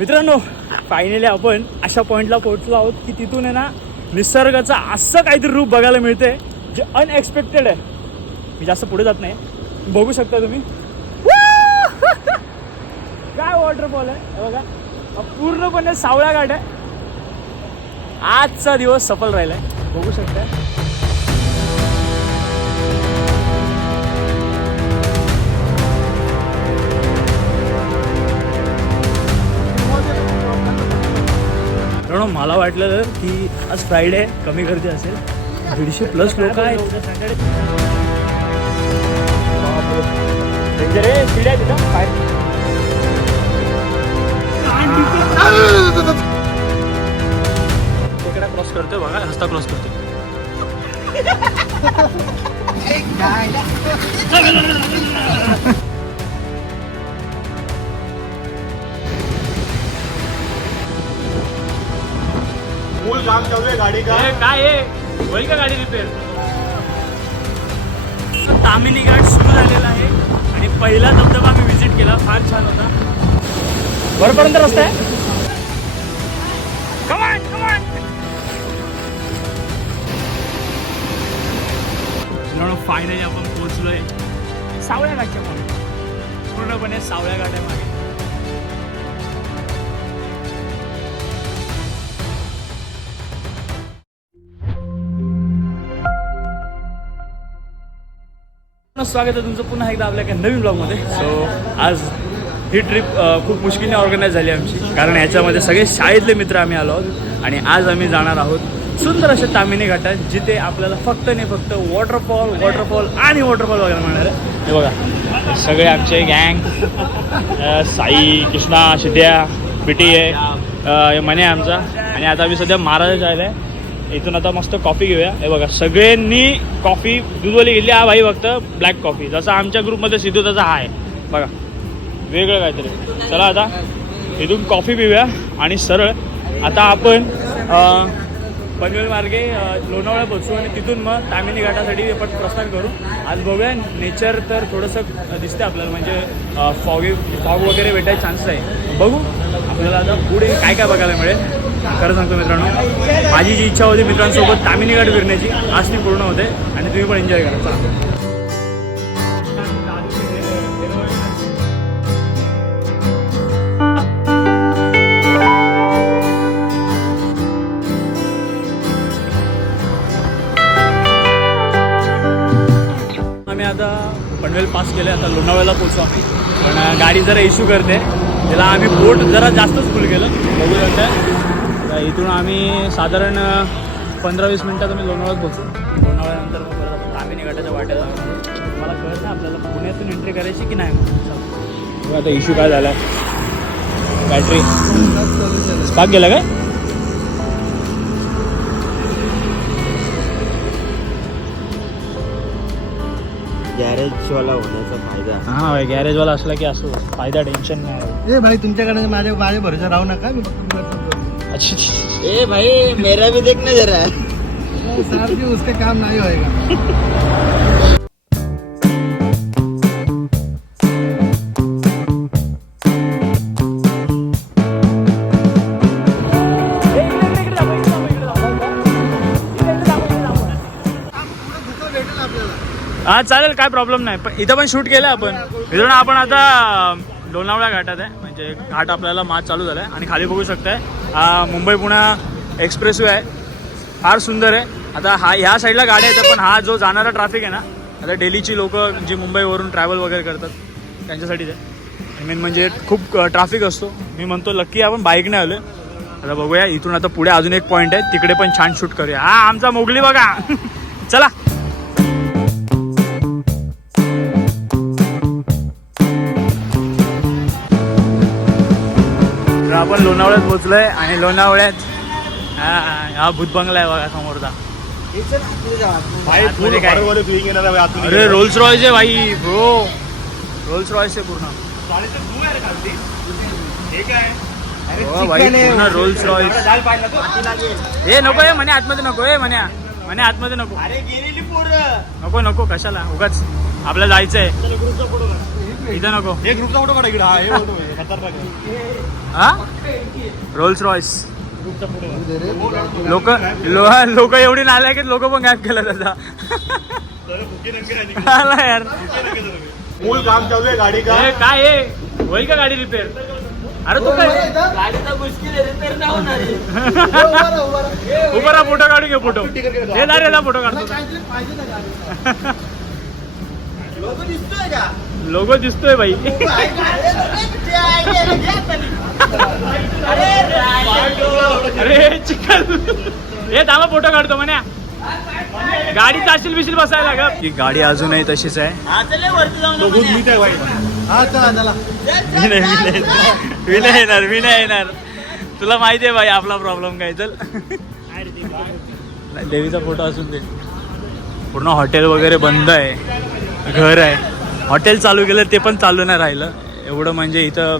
मित्रांनो फायनली आपण अशा पॉईंटला पोहोचलो आहोत की तिथून आहे ना निसर्गाचं असं काहीतरी रूप बघायला मिळते जे अनएक्सपेक्टेड आहे. मी जास्त पुढे जात नाही. बघू शकता तुम्ही. काय वॉटरफॉल आहे? बघा. पूर्णपणे सावळ्या घाट आहे. आजचा दिवस सफल राहिलाय. बघू शकता मला वाटलं तर की आज फ्रायडे आहे, कमी गर्दी असेल. दीडशे प्लस लोक आहेत. क्रॉस करतोय बघा रस्ता क्रॉस करतोय. गाडी का? काय आहे होईल का गाडी रिपेअर तामिनी घाट सुरू झालेला आहे आणि पहिला धबधबा मी व्हिजिट केला. फार छान होता. वरपर्यंत रस्ता आहे? फायनली आपण पोहोचलोय सावळ्या घाटच्या मागे पूर्णपणे सावळ्या घाट्या मागे स्वागत आहे तुमचं. पुन्हा एकदा आपल्या एका नवीन ब्लॉगमध्ये सो आज ही ट्रिप खूप मुश्किलने ऑर्गनाईज झाली आमची. कारण याच्यामध्ये सगळे शाळेतले मित्र आम्ही आलो आहोत आणि आज आम्ही जाणार आहोत सुंदर असे तामिनी घाटात जिथे आपल्याला फक्त नाही फक्त वॉटरफॉल वॉटरफॉल आणि वॉटरफॉल बघायला मिळणार आहे. हे बघा सगळे आमचे गँग साई कृष्णा शिद्या बिटी आहे मने आमचा. आणि आता आम्ही सध्या महाराजा आला आहे. इथून आता मस्त कॉफी घेऊया. हे बघा सगळ्यांनी कॉफी दूधवाली घेतली. हा भाई फक्त ब्लॅक कॉफी जसा आमच्या ग्रुपमध्ये सिद्धू तसा हा आहे. बघा वेगळं काहीतरी. चला आता इथून कॉफी पिऊया. आणि सरळ आता आपण पनवेल मार्गे लोणावळा पोचू आणि तिथून मग तामिनी घाटासाठी आपण प्रस्थान करू. आज बघूया नेचर तर थोडंसं दिसतं आपल्याला. म्हणजे फॉगी फॉग वगैरे भेटायचे चान्सेस आहे. बघू आपल्याला आता पुढे काय काय बघायला मिळेल. खरं सांगतो मित्रांनो माझी जी इच्छा होती मित्रांसोबत तामिनी घाट फिरण्याची आज ती पूर्ण होते आणि तुम्ही पण एन्जॉय करा. चला. आम्ही आता पनवेल पास केले आता लोणावळ्याला पोचू आम्ही. पण गाडी जरा इश्यू करते. त्याला आम्ही बोट जरा जास्तच फुल केलं. बघू शकता इथून आम्ही साधारण पंधरा वीस मिनटात आम्ही लोणावळ्यात पोचू लोणावळ्यानंतर मग परत तामिनी घाटाच्या मला कळतं आपल्याला पुण्यातून एंट्री करायची की नाही आता इश्यू काय झाला बॅटरी स्पार्क गेला काय? गॅरेजवाला होण्याचा फायदा. हां गॅरेजवाला असला की असो फायदा टेन्शन नाही. ए भाई तुमच्याकडे माझ्या माझ्या भरोसा राहू नका. मी ए भाई मेरा भी देखना जरा साहब जी उसका काम नहीं होएगा। हा चालेल काय प्रॉब्लेम नाही. पण इथं पण शूट केलं आपण. मित्रांनो आपण आता लोणावळा घाटात आहे. म्हणजे घाट आपल्याला मार्च चालू झाला आहे आणि खाली बघू शकताय. हा मुंबई पुणा एक्सप्रेसवे आहे. फार सुंदर आहे. आता हा ह्या साईडला गाड्या आहेत पण हा जो जाणारा ट्रॅफिक आहे ना आता डेलीची लोक जी मुंबईवरून ट्रॅव्हल वगैरे करतात त्यांच्यासाठीच आहे. मेन म्हणजे खूप ट्रॅफिक असतो. मी म्हणतो लक्की आपण बाईकने आलो आता बघूया इथून आता पुढे अजून एक पॉईंट आहे. तिकडे पण छान शूट करूया. हा आमचा मोगली बघा. चला. लोणावळ्यात पोचलोय आणि लोणावळ्यात हा हा भूत बंगला आहे बघा समोरचा. आतमध्ये काय? अरे रोल्स रॉयस आहे भाई ब्रो रोल्स रॉयस आहे पूर्ण. हो भाई पूर्ण रोल्स रॉयस हे नको. आहे म्हणे आतमध्ये नको आहे म्हणे. म्हणे आतमध्ये नको. अरे गेलेली पोरं. नको नको कशाला? उगाच. आपल्याला जायचं आहे इथं नको. एक ग्रुपचा फोटो काढा इकडे. हा हे होतो हा? रोल्स रॉयस लोक लोक एवढी नालायक आहेत लोक पण गॅप केलं त्याचा. आला यार. मूल काम चालू आहे गाडी का? काय आहे होईल का गाडी रिपेअर अरे तू काय? गाडीचा मुश्किल आहे रिपेअर नाही होणार आहे. उभा राहा फोटो काढून घे फोटो. हे ना रे फोटो काढतो. लोकं दिसतोय का लोगो दिसतोय बाई. अरे चिकन हे थांबा फोटो काढतो म्हण्या गाडी चाशील बिशील बसायला ग ही गाडी अजूनही तशीच आहे. मी नाही मी नाही मी नाही येणार. मी नाही येणार. तुला माहिती आहे बाई आपला प्रॉब्लेम काय? चल. नाही, देवीचा फोटो असून दे. पूर्ण हॉटेल वगैरे बंद आहे. घर आहे. हॉटेल चालू केलं ते पण चालू नाही राहिलं. एवढं म्हणजे इथं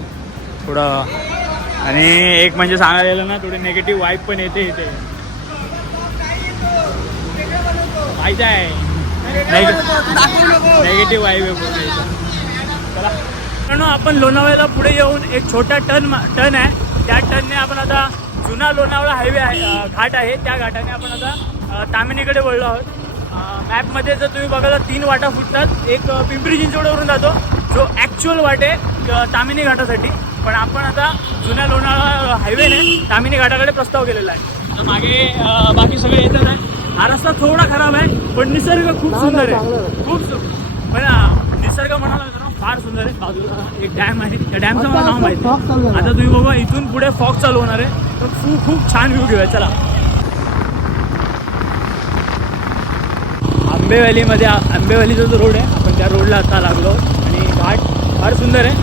थोडं आणि एक म्हणजे सांगायला ना थोडी निगेटिव्ह वाईब पण येते इथे. माहिती आहे. नेगेटिव्ह वाईब आहे चला. आपण लोणावळ्याला पुढे येऊन एक छोटा टर्न टर्न आहे. त्या टर्नने आपण आता जुना लोणावळा हायवे आहे घाट आहे. त्या घाटाने आपण आता तामिनीकडे वळलो आहोत. मॅपमध्ये जर तुम्ही बघायला तीन वाटा फुटतात. एक पिंपरी चिंचवडवरून जातो जो ॲक्च्युअल वाट आहे तामिनी घाटासाठी. पण आपण आता जुन्या लोणावळा हायवेने तामिनी घाटाकडे प्रस्ताव केलेला आहे. मागे बाकी सगळे येतात आहे. हा रस्ता थोडा खराब आहे पण निसर्ग खूप सुंदर आहे. खूप सुंदर पण निसर्ग म्हणाला ना फार सुंदर आहे. बाजूला एक डॅम आहे. त्या डॅमचं मला नाव माहिती आहे. आता तुम्ही बघा इथून पुढे फॉग चालू होणार आहे. तर खूप खूप छान व्ह्यू घेऊया. चला. आंबेवॅलीमध्ये आंबेवॅलीचा जो रोड आहे आपण त्या रोडला आता लागलो. आणि घाट फार सुंदर आहे.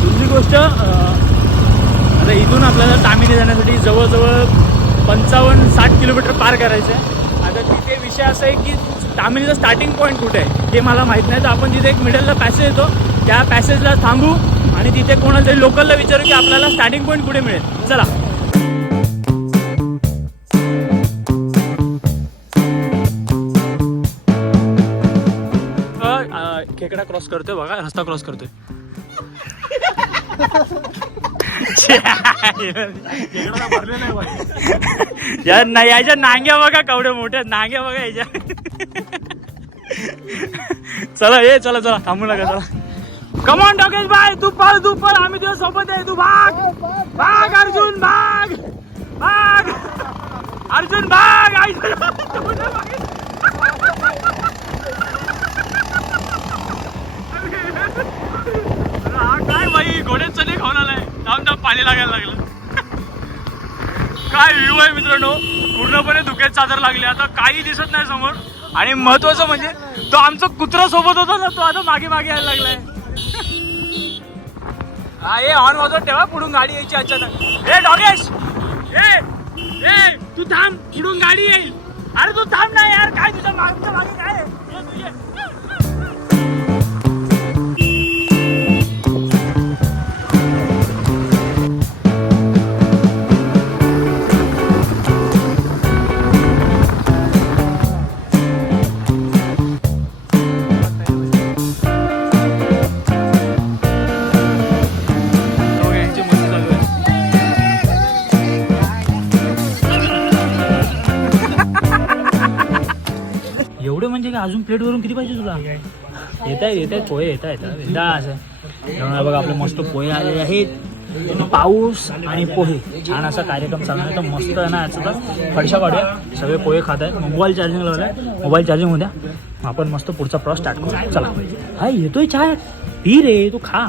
दुसरी गोष्ट आता इथून आपल्याला तामिनी जाण्यासाठी जवळजवळ पंचावन्न साठ किलोमीटर पार करायचं आहे. आता तिथे विषय असा आहे की तामिनीचा स्टार्टिंग पॉईंट कुठे आहे ते मला माहीत नाही. तर आपण तिथे एक मिडलला पॅसेज येतो त्या पॅसेजला थांबू आणि तिथे कोणाला तरी लोकलला विचारू की आपल्याला स्टार्टिंग पॉईंट कुठे मिळेल. चला. खेकडा क्रॉस करतोय बघा रस्ता क्रॉस करतोय. या याच्या नांग्या बघा कवडे मोठ्या नांग्या बघा याच्या. चला ये चला चला थांबू नका चला. कमॉन डोकेश बाय तू पळ तू पळ आम्ही तुझ्या सोबत आहे तू भाग. भाग अर्जुन भाग. भाग. अर्जुन भाग. आई तुझ्या मागे. अरे हा काय बाई घोड्यात नाही खाऊन आलाय. थांब थांब पाणी लागायला लागलं. काय व्ह्यू आहे मित्रांनो? पूर्णपणे धुक्यात चादर लागली. आता काही दिसत नाही समोर. आणि महत्वाचं म्हणजे तो आमचा कुत्रा सोबत होता ना तो आता मागे मागे यायला लागलाय. हा ये हॉर्न वाजवत ठेवा पुढून गाडी यायची अचानक. ए डॉगेश! ए ए तू थांब पुढून गाडी येईल. अरे तू थांब ना यार काय तुझ्या मागच्या मागे काय तुझे म्हणजे काय? अजून प्लेट वरून किती पाहिजे तुला? येत आहे येत आहे पोहे येत आहेत बिंदास आहे बघा आपले मस्त पोहे आलेले आहेत. पाऊस आणि पोहे. छान असा कार्यक्रम चालणार तर मस्त आहे ना याचा तर फडशा काढूया. सगळे पोहे खात आहेत. मोबाईल चार्जिंग लावलाय. मोबाईल चार्जिंग होऊ द्या. आपण मस्त पुढचा प्रवास स्टार्ट करू. चला. हा येतोय चाय पी रे तू खा.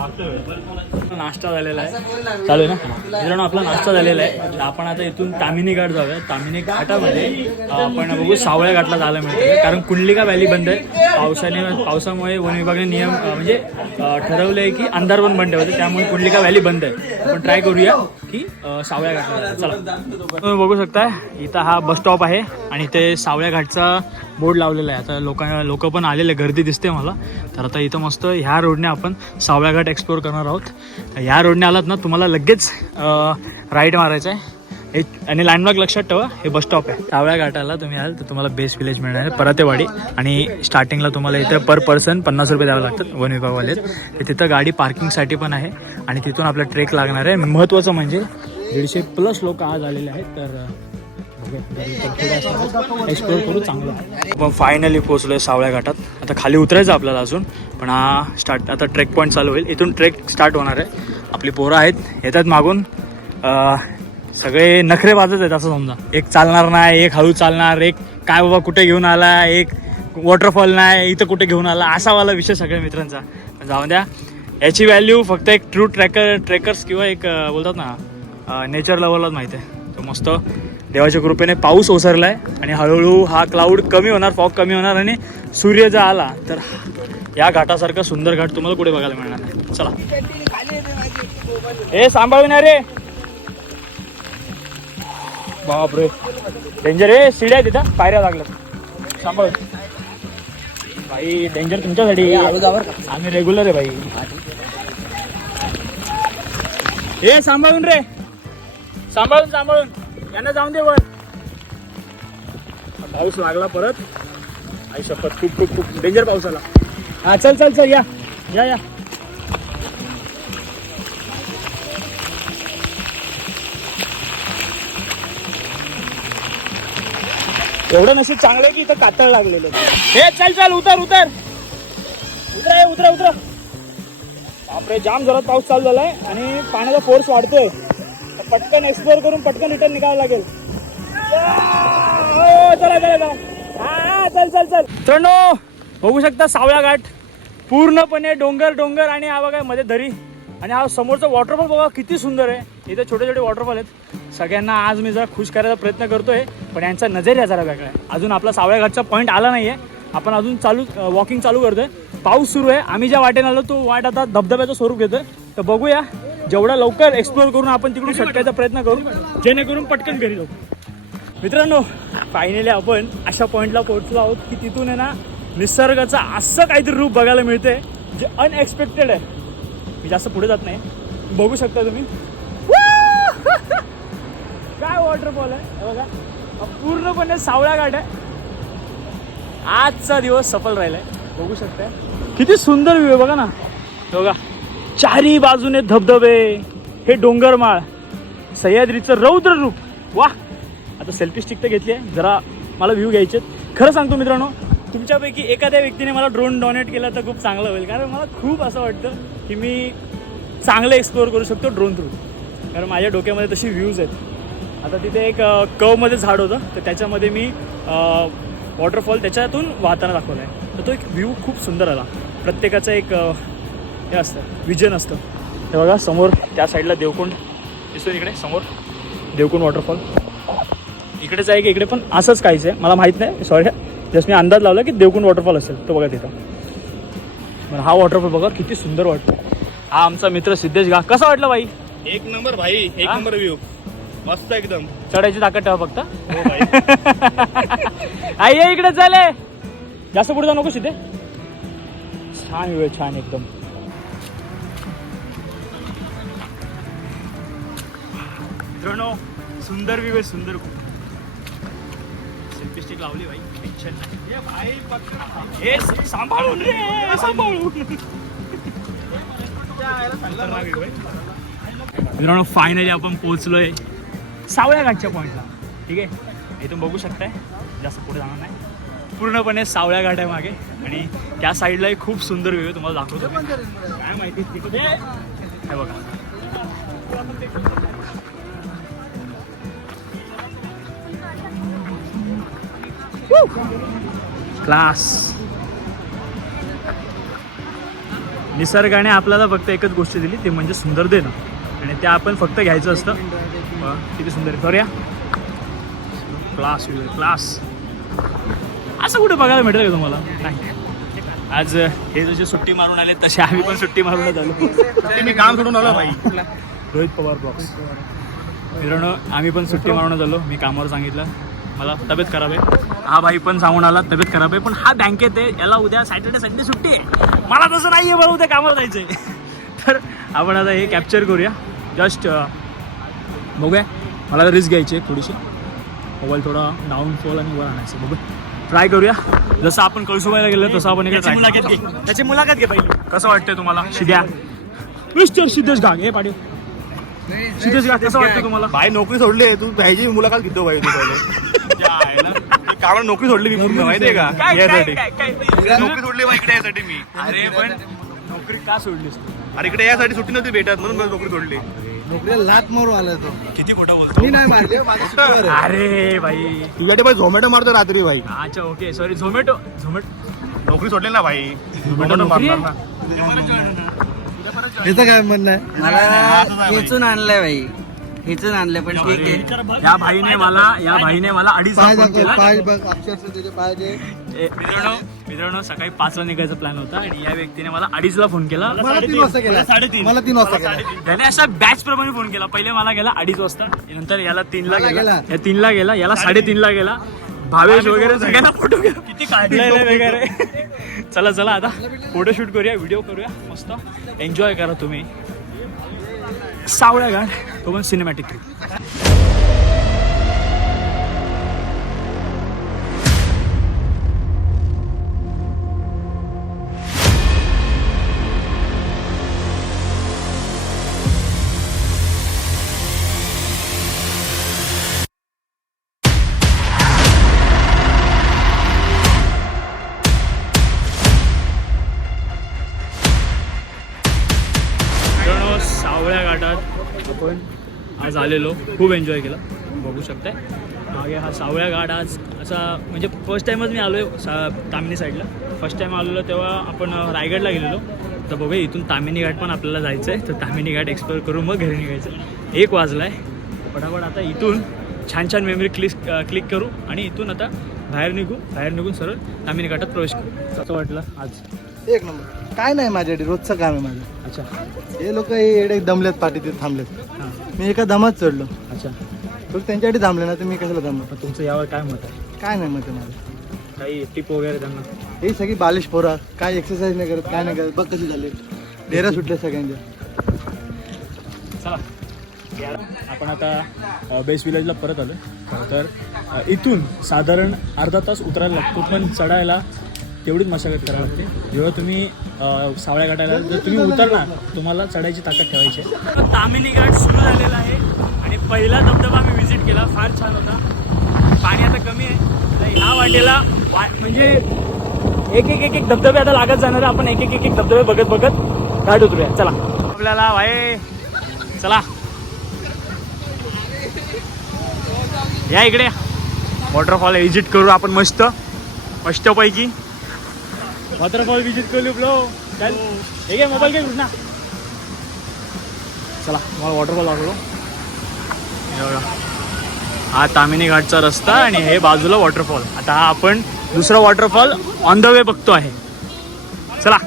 नाश्ता झालेला आहे. चालू आहे ना? मित्रांनो आपला नाश्ता झालेला आहे. आपण आता इथून तामिनी घाट जाऊया. तामिनी घाटामध्ये आपण बघू सावळ्या घाटला जायला मिळतं. कारण कुंडलिका व्हॅली बंद आहे. पावसाने पावसामुळे वन विभागाने नियम म्हणजे ठरवलं आहे की अंधार पण बंद ठेवायचं त्यामुळे कुंडलिका व्हॅली बंद आहे. आपण ट्राय करूया की सावळ्या घाटला. चला. तुम्ही बघू शकता इथं हा बस स्टॉप आहे आणि ते सावळ्या घाटचा बोर्ड लावलेला आहे. आता लोकांना लोक पण आलेले गर्दी दिसते मला. तर आता इथं मस्त ह्या रोडने आपण सावळ्याघाट एक्सप्लोर करणार आहोत. ह्या रोडने आलात ना तुम्हाला लगेच राईट मारायचं आहे हे आणि लँडमार्क लक्षात ठेवा हे बस स्टॉप आहे. सावळ्या घाटाला तुम्ही आल तर तुम्हाला बेस्ट विलेज मिळणार आहे. परतेवाडी. आणि स्टार्टिंगला तुम्हाला इथं पर पर्सन पन्नास रुपये द्यावे लागतात वन विभागवाले. तर तिथं गाडी पार्किंगसाठी पण आहे. आणि तिथून आपला ट्रेक लागणार आहे. महत्त्वाचं म्हणजे दीडशे प्लस लोक आज आलेले आहेत. तर एक्सप्लोर करू चांगलं मग फायनली पोहोचलोय सावळ्या घाटात. आता खाली उतरायचं आपल्याला अजून पण हा स्टार्ट आता ट्रेक पॉईंट चालू होईल. इथून ट्रेक स्टार्ट होणार आहे. आपली पोरं आहेत येतात मागून. सगळे नखरे वाजत आहेत असं समजा. एक चालणार नाही एक हळू चालणार एक काय बाबा कुठे घेऊन आला एक वॉटरफॉल नाही इथं कुठे घेऊन आला असा वाला विषय सगळ्या मित्रांचा. पण जाऊ द्या. याची व्हॅल्यू फक्त एक ट्रू ट्रॅकर ट्रेकर्स किंवा एक बोलतात ना नेचर लवरलाच माहिती आहे. तो मस्त देवाच्या कृपेने पाऊस ओसरला आहे आणि हळूहळू हा क्लाऊड कमी होणार फॉग कमी होणार आणि सूर्य जर आला तर या घाटासारखा सुंदर घाट तुम्हाला कुठे बघायला मिळणार नाही चला. ए सांभाळून या रे. बापरे. डेंजर ए शिड्या आहेत तिथं. पायऱ्या लागल्यात. सांभाळ भाई डेंजर तुमच्यासाठी. आम्ही रेग्युलर आहे भाई. ए सांभाळून रे. सांभाळून सांभाळून. यांना जाऊन दे वर. पाऊस लागला परत. आई शपथ खूप खूप खूप. डेंजर पाऊस आला हा चल चल चल या. या या. एवढं नशीब चांगलं की इथं कातळ लागलेलं हे चल चल उतर उतर. उतरा उतरा उतरा. बापरे जाम जोरात पाऊस चालू झालाय आणि पाण्याचा फोर्स वाढतोय. पटकन एक्सप्लोर करून पटकन रिटर्न निघावं लागेल. हो, चला चला हा चल चल चल. मित्रांनो बघू शकता सावळा घाट. पूर्णपणे डोंगर डोंगर आणि हा बघा मध्ये दरी. आणि हा समोरचा वॉटरफॉल बघा किती सुंदर आहे. इथे छोटे छोटे वॉटरफॉल आहेत. सगळ्यांना आज मी जरा खुश करायचा प्रयत्न करतोय पण यांचा नजरिया जरा वेगळा आहे. अजून आपला सावळ्या घाटचा पॉईंट आला नाहीये. आपण अजून चालू वॉकिंग चालू करतोय. पाऊस सुरू आहे. आम्ही ज्या वाटेने आलो तो वाट आता धबधब्याचं स्वरूप घेतोय. तर बघूया. जेवढा लवकर एक्सप्लोर करून आपण तिकडून सटकायचा प्रयत्न करू जेणेकरून पटकन घरी जाऊ. मित्रांनो फायनली आपण अशा पॉईंटला पोहोचलो आहोत की तिथून आहे ना निसर्गाचं असं काहीतरी रूप बघायला मिळतंय जे अनएक्सपेक्टेड आहे. मी जास्त पुढे जात नाही. बघू शकता तुम्ही. काय वॉटरफॉल आहे? बघा. पूर्णपणे सावळा घाट आहे. आजचा दिवस सफल राहिलाय. बघू शकताय. किती सुंदर व्ह्यू आहे बघा ना. बघा. चारी बाजूने धबधबे हे डोंगरमाळ सह्याद्रीचं रौद्र रूप. वा आता सेल्फी स्टिक तर घेतली आहे. जरा मला व्ह्यू घ्यायचे खरं सांगतो मित्रांनो तुमच्यापैकी एखाद्या व्यक्तीने मला ड्रोन डोनेट केला तर खूप चांगलं होईल. कारण मला खूप असं वाटतं की मी चांगलं एक्सप्लोअर करू शकतो ड्रोन थ्रू कारण माझ्या डोक्यामध्ये तशी व्ह्यूज आहेत. आता तिथे एक कवमध्ये झाड होतं. तर त्याच्यामध्ये मी वॉटरफॉल त्याच्यातून वाहताना दाखवला आहे तर तो एक व्ह्यू खूप सुंदर आला. प्रत्येकाचा एक हे असतं. विजन असतं. हे बघा समोर त्या साईडला देवकुंड. दिसतो इकडे समोर. देवकुंड वॉटरफॉल इकडेच आहे की इकडे पण असंच काहीच आहे. मला माहीत नाही. सॉरी जस्ट मी अंदाज लावला की देवकुंड वॉटरफॉल असेल. तो बघा तिथं. बरं हा वॉटरफॉल बघा किती सुंदर वाटतो. हा आमचा मित्र सिद्धेश गा कसा वाटला बाई? एक नंबर भाई. एक? नंबर व्ह्यू मस्त एकदम. चढायची ताकद ठेवा फक्त. हो भाई. आई ये इकडे चाले जास्त पुढे जाऊ नको सिद्धे. छान व्ह्यू आहे छान एकदम. मित्रांनो सुंदर आहे सुंदर खूप सेल्फी स्टिक लावली टेन्शन नाही. भाई पकड. ए सांभाळून रे सांभाळून. मित्रांनो फायनली आपण पोहोचलोय सावळ्या घाटच्या पॉईंटला ठीक आहे? इथून बघू शकताय. जास्त पुढे जाणार नाही. पूर्णपणे सावळ्या घाट आहे मागे. आणि त्या साईडलाही खूप सुंदर व्ह्यू आहे. तुम्हाला दाखवतो. काय माहिती? हे बघा. क्लास निसर्गाने आपल्याला फक्त एकच गोष्ट दिली ते म्हणजे सुंदर देणं. आणि ते आपण फक्त घ्यायचं असतं. किती सुंदर आहे. करूया? क्लास क्लास असं कुठे बघायला मिळतं का तुम्हाला? नाही. आज हे जसे सुट्टी मारून आले तसे आम्ही पण सुट्टी मारूनच आलो. मी काम सोडून आलो भाई. रोहित पवार ब्लॉक्स मित्रांनो आम्ही पण सुट्टी मारून आलो. मी कामावर सांगितलं. मला तब्येत खराब आहे. हा भाई पण सांगून आला तब्येत खराब आहे पण हा बँकेत आहे याला उद्या सॅटर्डे संडे सुट्टी आहे. मला तसं नाही आहे मला उद्या कामावर जायचं आहे तर आपण आता हे कॅप्चर करूया. जस्ट बघूया. मला रिस्क घ्यायची आहे थोडीशी. मोबाईल थोडा डाऊनफॉल आणि वर आणायचं बघू ट्राय करूया. जसं आपण कळसुबाईला गेलो तसं आपण इकडे मुलाखत घे. त्याची मुलाखत घे पहिली. कसं वाटतंय तुम्हाला? शिद्या. मिस्टर सिद्धेश घाग. हे पाटील. सिद्धेश घाग कसं वाटतं तुम्हाला? भाई नोकरी सोडली तू ह्याची मुलाखत घेतो भाई तू पहिले. कामाला नोकरी सोडली मी पूर्ण माहितीये का? काय काय यासाठी. काय काय नोकरी सोडली भाई इकडे यासाठी मी. अरे पण नोकरी का सोडलीस तू? अरे इकडे यासाठी सुट्टी नव्हती भेटत म्हणून मी नोकरी सोडली. नोकरीला लात मारू आला तो. किती खोटा बोलतो? मी नाही मारले माझं आहे. अरे भाई तुझ्यासाठी भाई झोमॅटो मारतो रात्री भाई अच्छा ओके. सॉरी झोमॅटो झोमॅटो नोकरी सोडली ना भाई झोमॅटो नोकरी? मारणार ना. काय म्हणणं आहे? मला खेचून आणलंय भाई खेचून आणलंय पण ठीक आहे. या भाईने मला या भाईने मला अडीच पाय फोन दाखव केला पाय बघ अक्षरशः त्याचे पाय जे ए, मित्रांनो मित्रांनो सकाळी पाचला निघायचा प्लॅन होता आणि या व्यक्तीने मला अडीचला फोन केला. मला तीन वाजता केला. मला तीन वाजता केला. त्याने अशा बॅच प्रमाणे फोन केला. पहिले मला गेला अडीच वाजता नंतर याला तीनला मला गेला. गेला. या तीनला गेला याला साडेतीनला गेला. भावेश वगैरे सगळ्यांना फोटो किती काढलेले वगैरे. चला चला आता फोटोशूट करूया व्हिडिओ करूया. मस्त. एन्जॉय करा तुम्ही. सावळ्या घाट तो पण सिनेमॅटिक थ्रू आज आलेलो. खूप एन्जॉय केला. बघू शकताय. मागे हा सावळ्या घाट आज असा म्हणजे फर्स्ट टाईमच मी आलो आहे सा तामिनी साईडला फर्स्ट टाईम आलेलो तेव्हा आपण रायगडला गेलेलो. तर बघूया इथून तामिनी घाट पण आपल्याला जायचं आहे तर तामिनी घाट एक्सप्लोर करून मग घरी निघायचं. एक वाजला आहे पटापट आता इथून छान छान मेमरी क्लिक क्लिक करू आणि इथून आता बाहेर निघू. बाहेर निघून सरळ तामिनी घाटात प्रवेश करू. असं वाटलं आज. एक नंबर. काय नाही माझ्यासाठी रोजचं काम आहे माझं. अच्छा. हे लोक येडे दमलेत पाठी ते थांबलेत. हां. मी एका दमात चढलो. अच्छा. फक्त त्यांच्यासाठी थांबले ना तर मी कशाला थांबलो मग तुमचं यावर काय मत आहे? काय नाही मग माझं. काही टिप वगैरे त्यांना? हे सगळी बालिश पोरा काय एक्सरसाइज नाही करत काय नाही करत बघ कशी झाले. डेरा सुटले सगळ्यांच्या. चला. आपण आता बेस विलेजला परत आलो तर अ, इथून साधारण अर्धा तास उतरायला लागतो पण चढायला तेवढीच मशागत करावी लागते. जेव्हा तुम्ही सावळ्या गाठायला जर तुम्ही उतरणार तुम्हाला चढायची ताकद ठेवायची आहे. तामिनी घाट सुरू झालेला आहे आणि पहिला धबधबा मी व्हिजिट केला फार छान होता. पाणी आता कमी आहे. ह्या वाटेला वा- म्हणजे एक एक एक एक धबधबे आता लागत जाणार आहे. आपण एक एक एक एक धबधबे बघत बघत घाट उतरूया. चला. आपल्याला वाय चला. या इकडे. वॉटरफॉल व्हिजिट करू आपण मस्त. मस्तपैकी. वॉटरफॉल विजिट करू ब्लो चल. हे. घे मोबाईल घे कृष्णा. चला मला वॉटरफॉल दाखवलो बघा. हा तामिनी घाटचा रस्ता आणि हे बाजूला वॉटरफॉल. आता हा आपण दुसरा वॉटरफॉल ऑन द वे बघतो आहे. चला.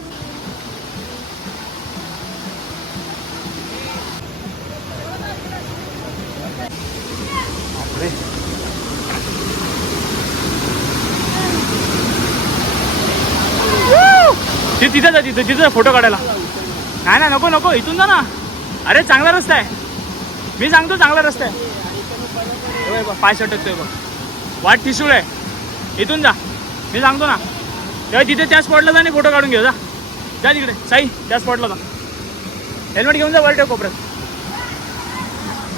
ते तिथं जा तिथं तिथं फोटो काढायला. नाही ना नको नको इथून जा ना. अरे चांगला रस्ता आहे. मी सांगतो चांगला रस्ता आहे. बघ, पाय सटकतोय बघ. वाट ठिसूळ आहे. इथून जा. मी सांगतो ना. तेव्हा तिथे त्या स्पॉटला जा आणि फोटो काढून घेऊ जा. जा तिकडे. साई त्या स्पॉटला जा. हेल्मेट घेऊन जा वर ठेव कोपऱ्यात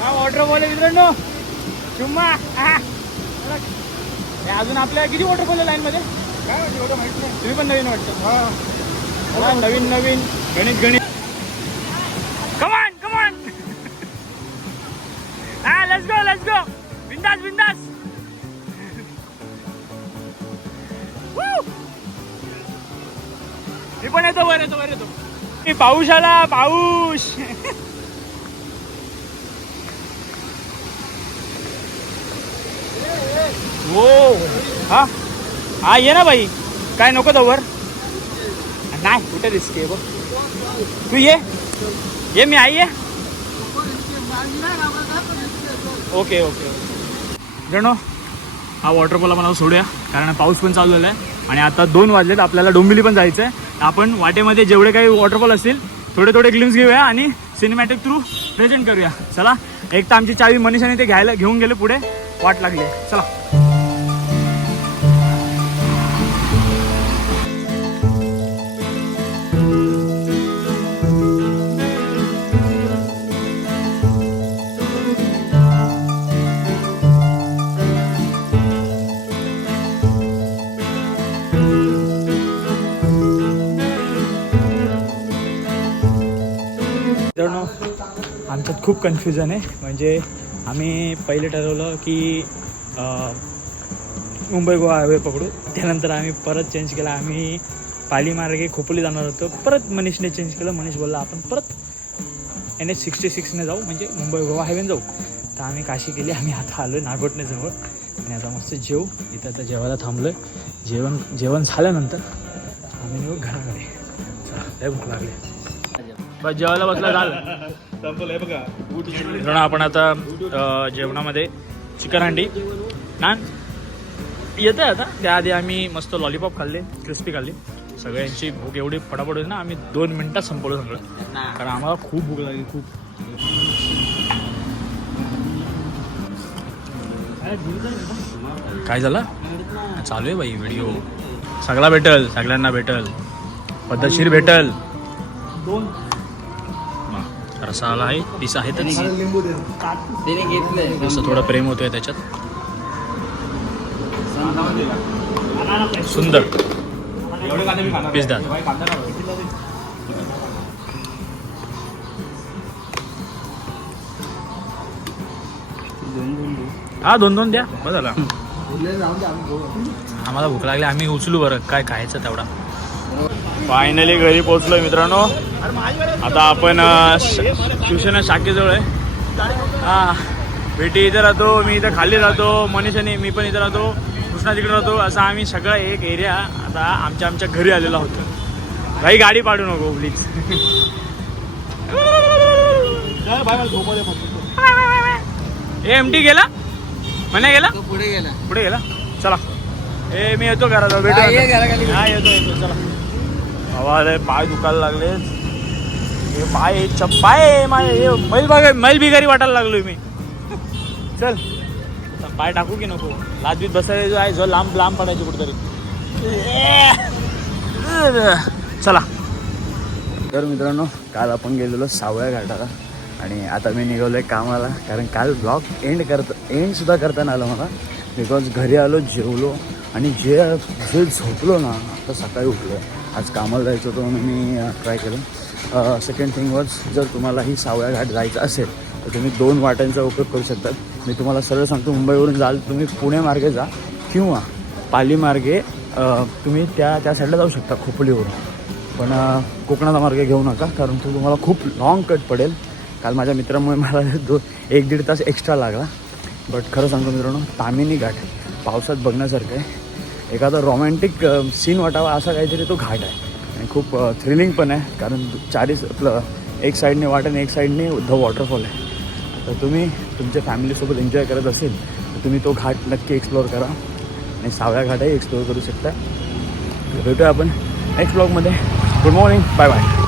हा वॉटरफॉल आहे मित्रांनो. चुम्मा. अजून आपल्या किती वॉटरफॉल आहे लाईनमध्ये काय माहिती, नाही. तुम्ही पण नवीन वाटतं. हा, नवीन नवीन. गणित गणित. कमान कमान हा लेट्स गो लेट्स गो बिंदास बिंदास. मी पण येतो वर येतो वर येतो. मी पाऊस आला पाऊस हो? हा हा ये ना भाई काय नको तो वर. नाही कुठे रिस्क आहे बघ. तू ये. ये मी आई ये ओके ओके जणो हा वॉटरफॉल आपण सोडूया कारण पाऊस पण चालू झाला आहे. आणि आता दोन वाजलेत आपल्याला डोंबिवली पण जायचं आहे आपण वाटेमध्ये जेवढे काही वॉटरफॉल असतील थोडे थोडे ग्लिम्स घेऊया आणि सिनेमॅटिक थ्रू प्रेझेंट करूया. चला एक तर आमची चावी मनीषाने ते घ्यायला घेऊन गेले पुढे. वाट लागली चला. खूप कन्फ्युजन आहे. म्हणजे आम्ही पहिले ठरवलं की मुंबई गोवा हायवे पकडू. त्यानंतर आम्ही परत चेंज केला. आम्ही पालीमार्गे खोपोली जाणार होतो. परत मनीषने चेंज केलं. मनीष बोलला आपण परत एन एच सिक्स्टी सिक्सने जाऊ. म्हणजे मुंबई गोवा हायवेने जाऊ. तर आम्ही काशी केली आम्ही आता आलो नागोटण्याजवळ आणि आता मस्त जेव. इथं आता जेवायला थांबलो आहे जेवण जेवण झाल्यानंतर आम्ही निघू घराकडे. चला, भूक लागली. बस जेवायला बसला झालं. संपलंय बघा. मित्रांनो आपण आता अ, जेवणामध्ये चिकन हंडी. नान येते आता. त्याआधी आम्ही मस्त लॉलीपॉप खाल्ले क्रिस्पी खाल्ली. सगळ्यांची भूक एवढी फटाफट होती ना आम्ही दोन मिनिटात संपवलं सगळं. कारण आम्हाला खूप भूक लागली खूप. काय झालं? चालू आहे बाई व्हिडिओ सगळा भेटल सगळ्यांना भेटल. पद्धतशीर भेटल. दोन. रसाला आहे पीस आहेतच असं थोडं प्रेम होतोय त्याच्यात. सुंदर. एवढे कांदे मी खाणार पीस द्या नाही. कांदा नाही. हा दोन दोन द्या. बस झाला. आम्हाला भूक लागली. आम्ही उचलू बरं. काय खायचं तेवढा. फायनली घरी पोहोचलोय मित्रांनो. आता आपण शिवसेना शाखेजवळ आहे. हा भेटी इथं राहतो मी इथं खाली राहतो मनीषाने मी पण इथं राहतो कृष्णा तिकडे राहतो असं आम्ही सगळं एक एरिया आता आमच्या आमच्या घरी आलेलो आहोत काही गाडी पाडू नको प्लीज एम टी गेला? म्हणे गेला? पुढे गेला. पुढे गेला? चला. ए मी येतो घरात भेटू हा, येतो येतो चला. आवाज आहे पाय दुखायला लागले हे पाय चप्पाय च- हे मैल बघा मैल बिगारी वाटायला लागलोय मी. चल. पाय टाकू की नको? लाजवीत बसायला जो आहे जो लांब लांब पडायची कुठेतरी. चला. तर मित्रांनो काल आपण गेलेलो सावळ्या घाटाला. आणि आता मी निघालो आहे कामाला कारण काल ब्लॉग एंड करता एंडसुद्धा करताना आलं मला. बिकॉज घरी आलो जेवलो आणि जे जे झोपलो ना आता सकाळी उठलो आज कामाला जायचं होतं म्हणून मी ट्राय केलं. सेकंड थिंग वॉज जर तुम्हाला ही सावळ्या घाट जायचं असेल तर तुम्ही दोन वाट्यांचा उपयोग करू शकतात. मी तुम्हाला सरळ सांगतो मुंबईवरून जाल तुम्ही पुणे मार्गे जा किंवा पाली मार्गे तुम्ही त्या त्या साईडला जाऊ शकता खोपलीवरून. पण कोकणाचा मार्ग घेऊ नका कारण तो तुम्हाला खूप लाँग कट पडेल. काल माझ्या मित्रामुळे मला दो एक दीड तास एक्स्ट्रा लागला. बट खरं सांगतो मित्रांनो तामिनी घाट पावसात बघण्यासारखं आहे. एखादा रोमॅन्टिक सीन वाटावा असा काहीतरी तो घाट आहे. आणि खूप थ्रिलिंग पण आहे. कारण चारी आपलं एक साईडने वाट आणि एक साईडने द वॉटरफॉल आहे. तर तुम्ही तुमच्या फॅमिलीसोबत एन्जॉय करत असेल तर तुम्ही तो घाट नक्की एक्सप्लोअर करा. आणि सावळ्या घाटही एक्सप्लोअर करू शकता. भेटूया आपण नेक्स्ट ब्लॉगमध्ये गुड मॉर्निंग बाय बाय